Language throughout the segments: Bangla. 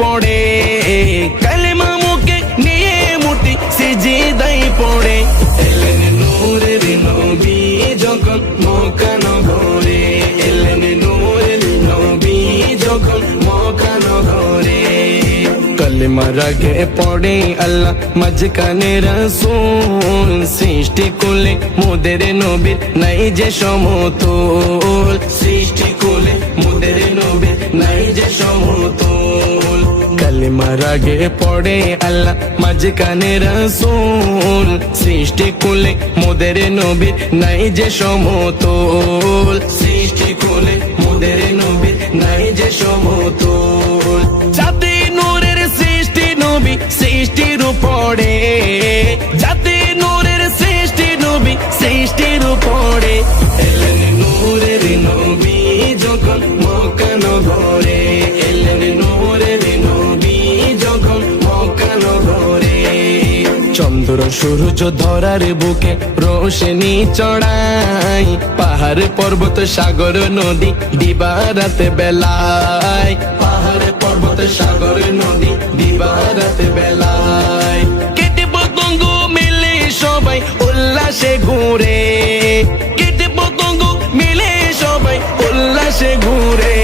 পড়ে, কালেমা মুখে নিয়ে মুটি সিজদায় পড়ে। এলেন নূরের নবী যখন মক্কা নগরে, এলেন নূরের নবী যখন মক্কা নগরে। কালেমার আগে পড়ে আল্লাহ মাঝখানে রাসূল, সৃষ্টি কুলে মোদের নবীর নাই যে সমতুল, সৃষ্টি কুলে মোদের নবীর নাই যে সমতুল। কালেমার আগে পড়ে আল্লাহ মাঝখানে রাসূল, সৃষ্টি কুলে মোদের নবীর নাই যে সমতুল, সৃষ্টি কুলে মোদের নবীর নাই যে সমতুল। যাতে নূরের সৃষ্টি নবী সৃষ্টির উপরে, যাতে নূরের সৃষ্টি নবী সৃষ্টির উপরে। এলেন নূরের নবী যখন মক্কা নগরে, এলেন নূরের নবী যখন মক্কা নগরে। চন্দ্র সূর্য ধরার বুকে রোশনি চড়াই, পাহাড় পর্বত সাগর নদী দিবারাত বেলায়, পাহাড় পর্বত সাগর নদী দিবারাত বেলায়। কেটে পতঙ্গ মিলে সবাই উল্লাসে ঘুরে, কেটে পতঙ্গ মিলে সবাই উল্লাসে ঘুরে।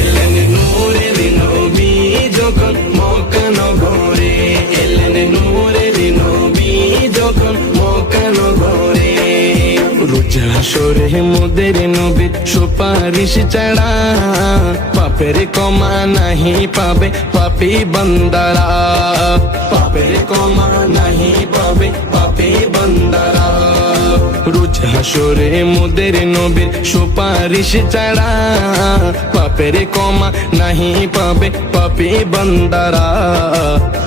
এলেন নূরের নবী যখন মক্কা নগরে, এলেন নূরের নবী যখন মক্কা নগরে। রোজা হাসরে মোদের নবীর সুপারিশ ছাড়া পাপের ক্ষমা নাহি পাবে পাপী বান্দারা, পাপের ক্ষমা নাহি পাবে পাপী বান্দারা। রোজ হাসরে মোদের নবীর সুপারিশ ছাড়া পাপের ক্ষমা নাহি পাবে পাপী বান্দারা,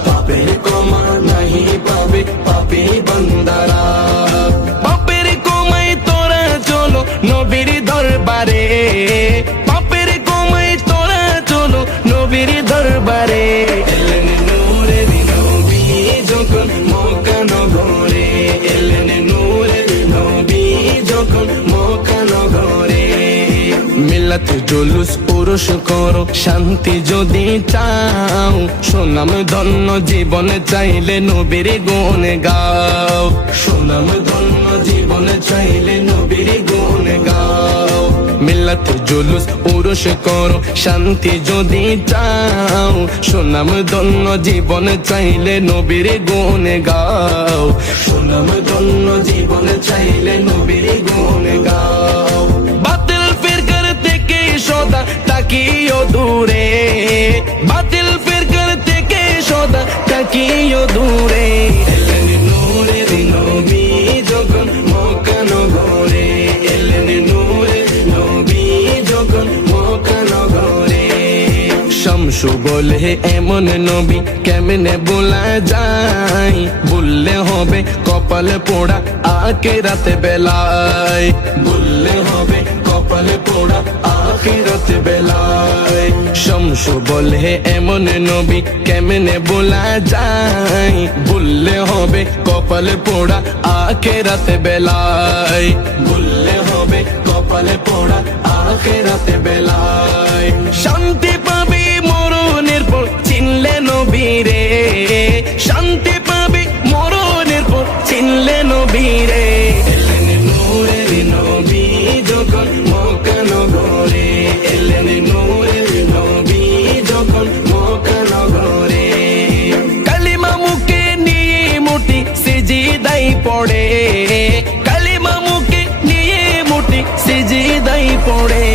পাপের ক্ষমা নাহি পাবে পাপী বান্দারা। পাপের ক্ষমায় তোরা চলো নবীর দরবারে, পাপের ক্ষমায় তোরা চলো নবীর দরবারে। এলেন নূরের নবী যখন মক্কা নগরে, এলেন নূরের নবী যখন মক্কা নগরে। মিলাত জুলুস পুরুষ করো শান্তি যদি চাও, সুনাম ধন্য জীবন চাইলে নবীর গুণ গাও, সুনাম ধন্য জীবন চাইলে নবীর গুণ গাও। মিলাত জুলুস পুরুষ করো শান্তি যদি চাও, সুনাম ধন্য জীবন চাইলে নবীর গুণ গাও, সুনাম ধন্য জীবন চাইলে নবীর গুণ গাও। বাতিল ফিরকার থেকে সদা তাকিও দূরে, বাতিল ফিরকার থেকে সদা তাকিও দূরে। এলেন নূরের নবী যখন মক্কা নগরে, এলেন নূরের নবী যখন মক্কা নগরে। শামসু বলে এমন নবী কেমনে বলা যায়, বললে হবে কপাল পোড়া আখিরাত বেলায়, বললে হবে কপাল পোড়া আখিরাত বেলায়। শামসু বলে এমন নবী কেমনে বলা যায়, বললে হবে কপাল পোড়া আখিরাত বেলায়, বললে হবে কপাল পোড়া আখিরাত বেলায়। শান্তি পাবে মরণের পর চিনলে নবীরে, শান্তি পাবে মরণের পর চিনলে নবীরে। এলেন নূরের নবী যখন মক্কা নগরে, এলেন নূরের নবী যখন মক্কা নগরে। কালিমা মুখে নিয়ে মুটি সিজদায় পড়ে, কালিমা মুখে নিয়ে মুটি সিজদায় পড়ে।